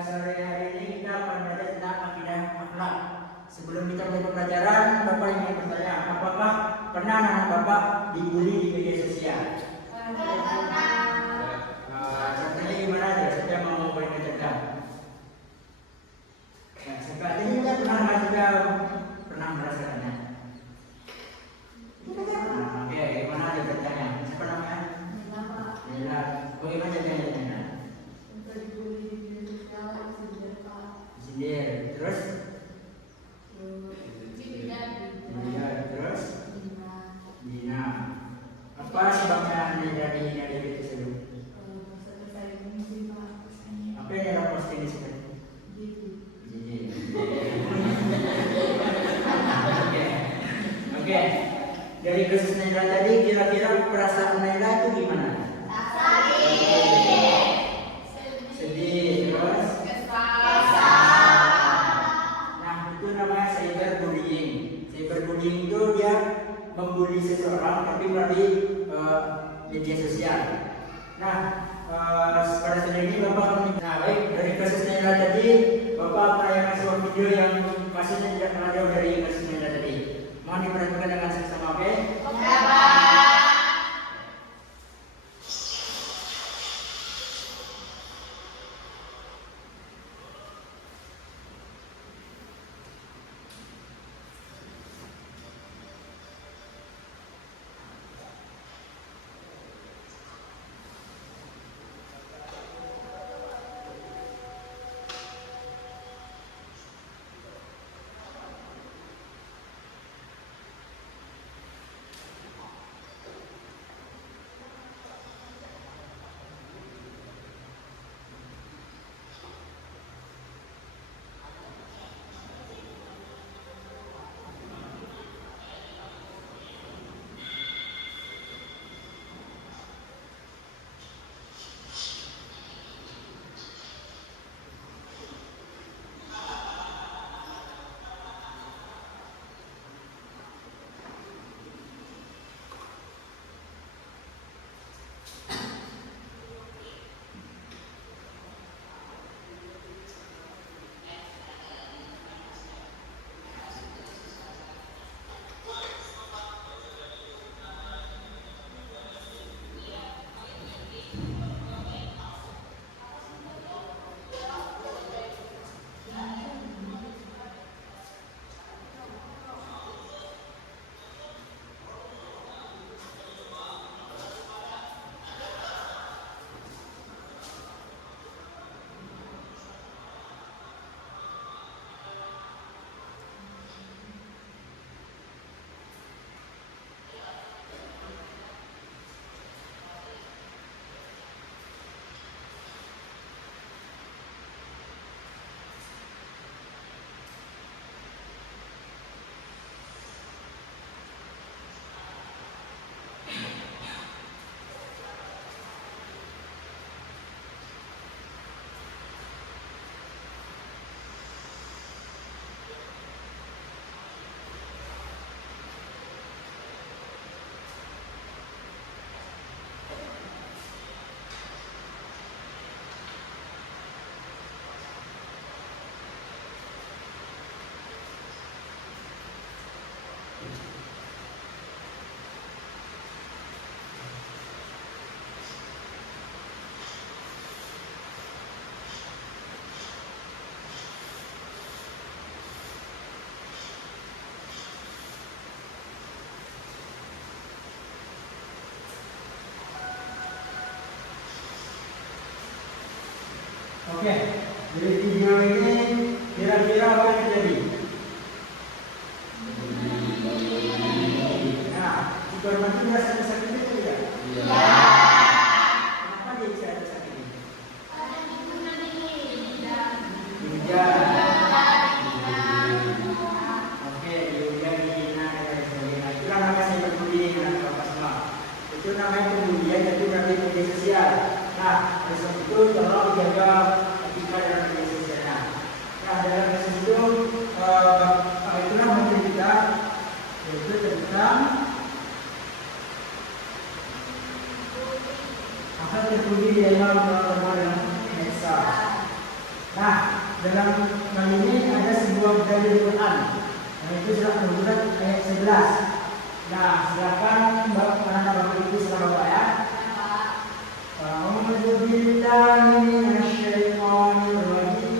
sore hari ini kita akan belajar tentang akidah akhlak. Sebelum kita mulai pembelajaran, Bapak ingin bertanya, apakah pernah anak Bapak dibully di media sosial? Contohnya gimana aja? Saya mau paling mencegah. Nah, seperti ini kita pernah merasakannya. Oke, gimana aja bertanya? Siapa namanya? Nila. Bagaimana caranya? Sindir. Terus? Terus? Dina. Apa sebabnya Anda jadi itu tersebut? Apa yang dalam posting di sini? Oke. Dari kasus Naila tadi, kira-kira perasaan Naila itu gimana? Sedih, terus? Nah, itu namanya cyberbullying. Cyberbullying itu dia membuli seseorang tapi melalui media sosial. Nah, pada saat ini Bapak baik, dari kasus Naila tadi, Bapak menayangkan sebuah video yang kasusnya tidak pernah jauh dari kasus Naila tadi. Mohon diperhatikan dengan seksama, oke? Oke, dari video ini kira-kira apa yang terjadi? Nah, si korban itu merasa sakit itu tidak? Iya. Kenapa dia bisa ada sakit ini? Oke, dihujat, dihina dan sebagainya. Itulah namanya cyberbullying dan semua. Itu namanya pembulian itu melalui media sosial. Nah, oleh sebab itu tolong jaga etika dalam media sosialnya. Nah, dalam kasus itu itulah materi kita, yaitu tentang apa yang terjadi di dalam medsos. Nah, dalam kali ini ada sebuah dalil Quran, yaitu surat Al-Hujurat ayat 11. Nah, silakan anak-anak Bapak Ibu selamat ya. A'udzu billahi minasyaitonir rajim.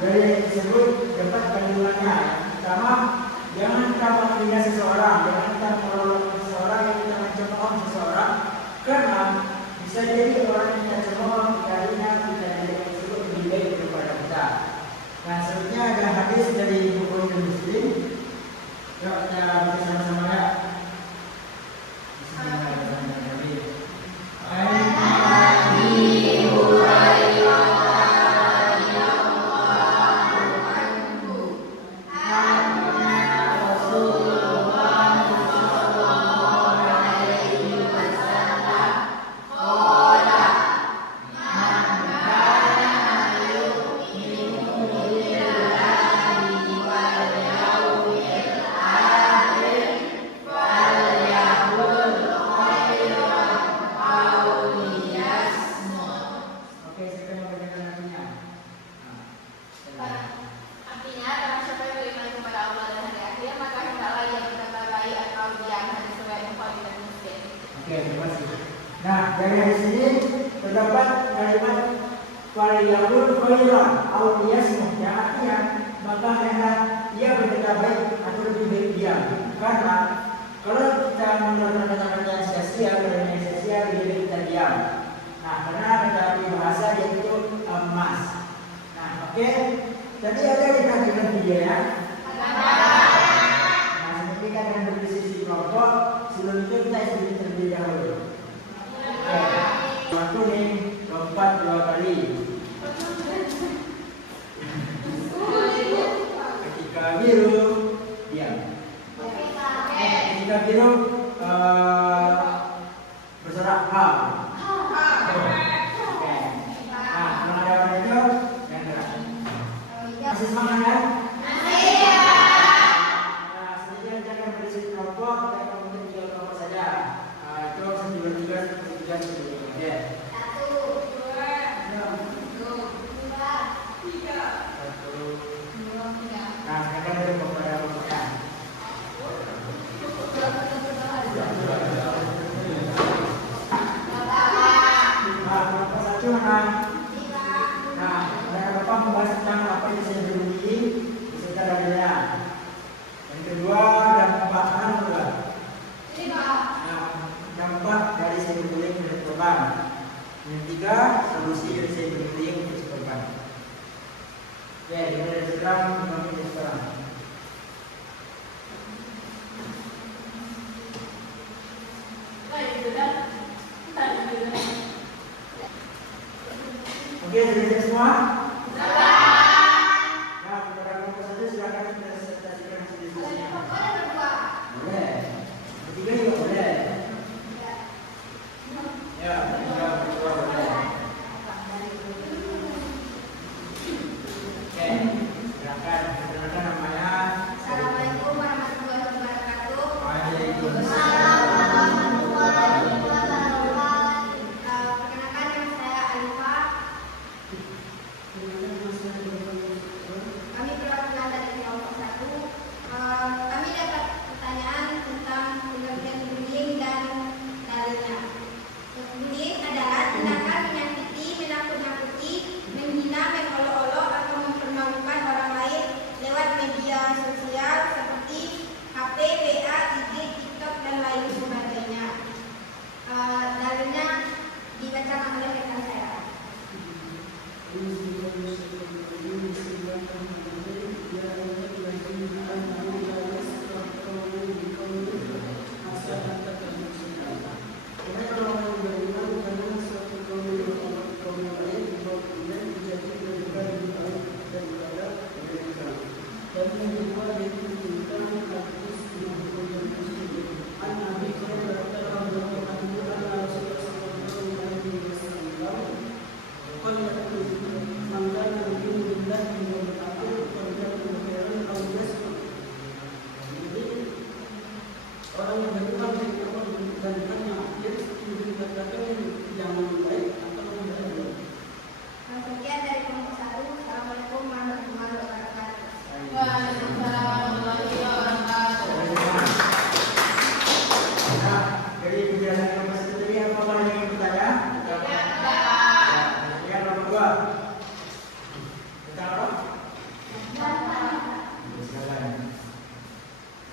Dari tersebut dapat kandungannya. Pertama, jangan kita menghina seseorang, jangan kita menolong seseorang, yang kita mencemooh seseorang, karena bisa jadi orang yang kita cemooh, kita hina, kita tidak tersebut lebih baik daripada kita. Nah, selanjutnya ada hadis dari Bukhari dan Muslim. Yuk kita baca sama-sama ya. Bismillahirrahmanirrahim. Nah, dari hadis ini terdapat kalimat "Faliyakul khairan aw liyasmut", yang artinya maka hendaklah ia berkata baik atau lebih baik diam. Karena kalau kita mengeluarkan kata-kata yang sia-sia, lebih baik kita diam. Nah, karena ada bahasa yaitu emas. Nah, oke. Jadi ada dikatakan video ya. Nah, seperti kita akan berdiskusi kelompok. Sebelum itu kita sedikit terlebih dahulu. Waktu ini lompat 2 kali. Ketika biru diam. Ketika biru bersorak ha. Oke. Nah, kalau ada orang itu yang gerak. Masih semangat kan? Masih ya. Nah, selanjutnya kita akan berisi kelompok. Kita akan membentuk 3 kelompok saja. Itu 1, 2, 3. Ya. 1, 2, 3. 1, 2, 3. Nah, sekarang kita kepada kelompoknya. Kelompok 1 mana? Nah, Bapak membahas tentang apa yang saya berbunyi beserta dalilnya. Yang kedua, dampaknya juga. Dampak dari cyberbullying terhadap korban. Yang ketiga, solusi dari cyberbullying untuk korban. Ya, dimulai dari sekarang, dimulai dari sekarang. Oke, sudah siap semua? Nah, kepada kelompok 1 silakan presentasikan hasil diskusi. orang yang bertukar dan bukannya dia dikatakan yang baik atau yang baik. Sekian dari kelompok 1. Assalamualaikum warahmatullahi wabarakatuh. Waalaikumsalam warahmatullahi wabarakatuh. Nah, dari penjelasan kelompok 1 tadi apa yang ingin bertanya? Yang nomor 2. Tentang apa? Silakan.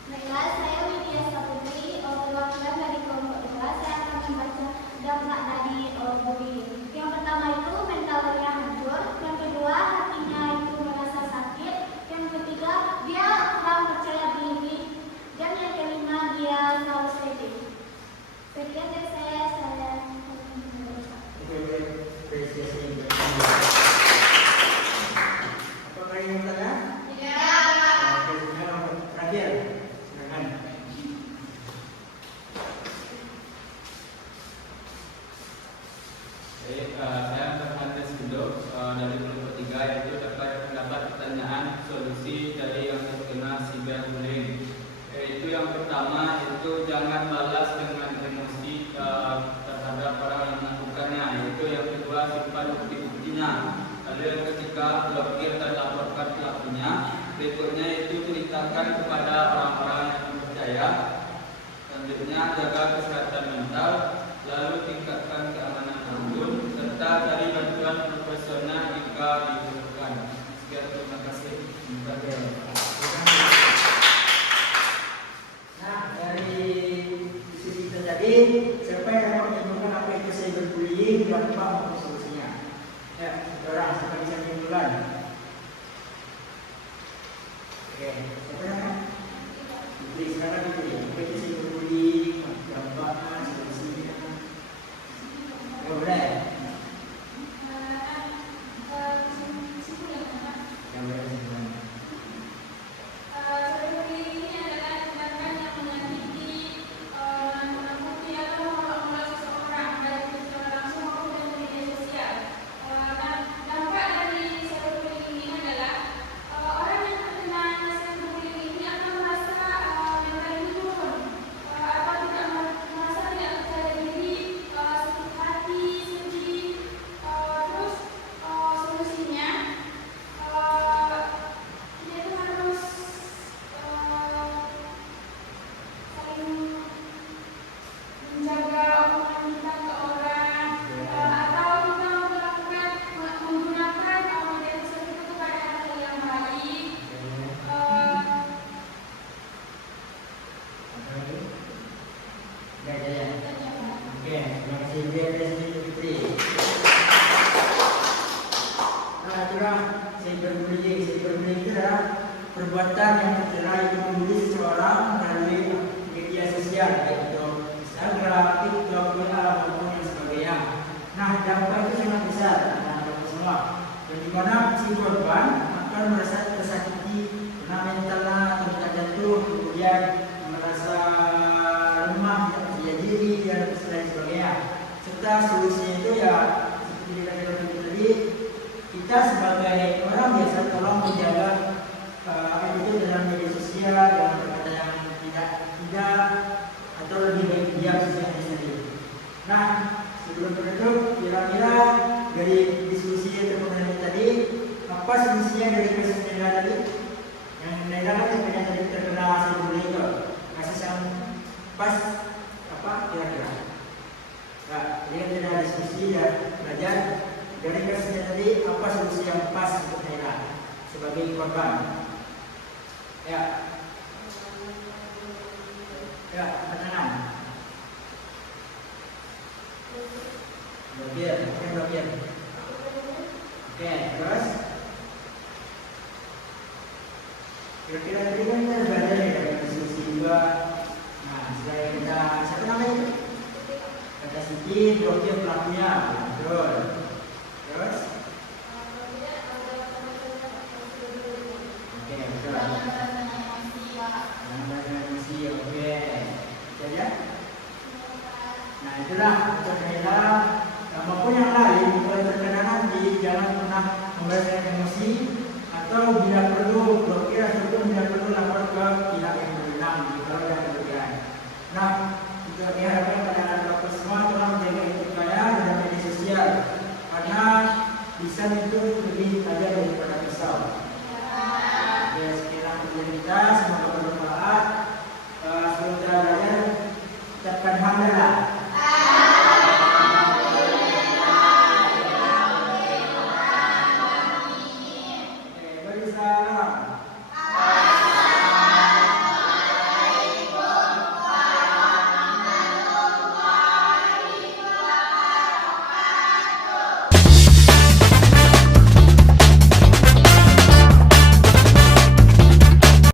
Baiklah, saya Widya Saputri, perwakilan dari kelompok 2. Saya akan membaca dampak dari bullying. Yang pertama itu mentalnya hancur, yang kedua hatinya itu merasa sakit, yang ketiga dia kurang percaya diri, dan yang kelima dia selalu sedih. Sekian dari saya. Apakah ingin bertanya? Terakhir, silakan. Saya Fernandes Bindo dari kelompok 3, yaitu terdapat pertanyaan solusi dari yang terkena cyberbullying. Yaitu yang pertama itu jangan balas dengan emosi terhadap orang yang melakukannya. Yaitu yang kedua simpan bukti-buktinya. Lalu yang ketiga blokir dan laporkan pelakunya. Berikutnya itu ceritakan kepada orang-orang yang percaya. Selanjutnya jaga kesehatan mental. Lalu tingkatkan keamanan akun serta cari bantuan profesional jika dibutuhkan. Sekian, terima kasih. Nah, dari diskusi kita tadi, siapa yang dapat menyimpulkan apa itu cyberbullying dan apa solusinya? Ya, orang siapa bisa menyimpulkan? Oke, siapa yang? Putri, silakan Putri. Apa itu cyberbullying? Dampaknya, solusinya? Ya, boleh. Yang boleh menyimpulkan. Perbuatan yang tercela itu membuli seseorang melalui media sosial, baik itu Instagram, TikTok, WA, maupun yang sebagainya. Nah, dampak itu sangat besar terhadap semua. Yang dimana si korban akan merasa tersakiti, kena mentalnya atau tidak jatuh, kemudian merasa lemah, tidak percaya diri dan lain sebagainya. Serta solusinya itu ya seperti dikatakan tadi, kita sebagai orang biasa tolong menjaga itu dalam media sosial, dalam berkata yang tidak atau lebih baik diam sosialnya sendiri. Nah, sebelum penutup, kira-kira dari diskusi yang terpenuhi tadi, apa solusinya dari kasus Naila tadi? Yang Naila kan tadi terkena cyberbullying itu, kasus yang pas apa kira-kira? Nah, jadi kan tidak ada diskusi dan belajar dari kasusnya tadi, apa solusi yang pas untuk Naila sebagai korban? Ya, pertanyaan. Blokir. Oke, terus kira-kira tadi kan kita belajar ya dari diskusi juga. Nah, selain kita siapa namanya? Kata Siti, blokir pelakunya.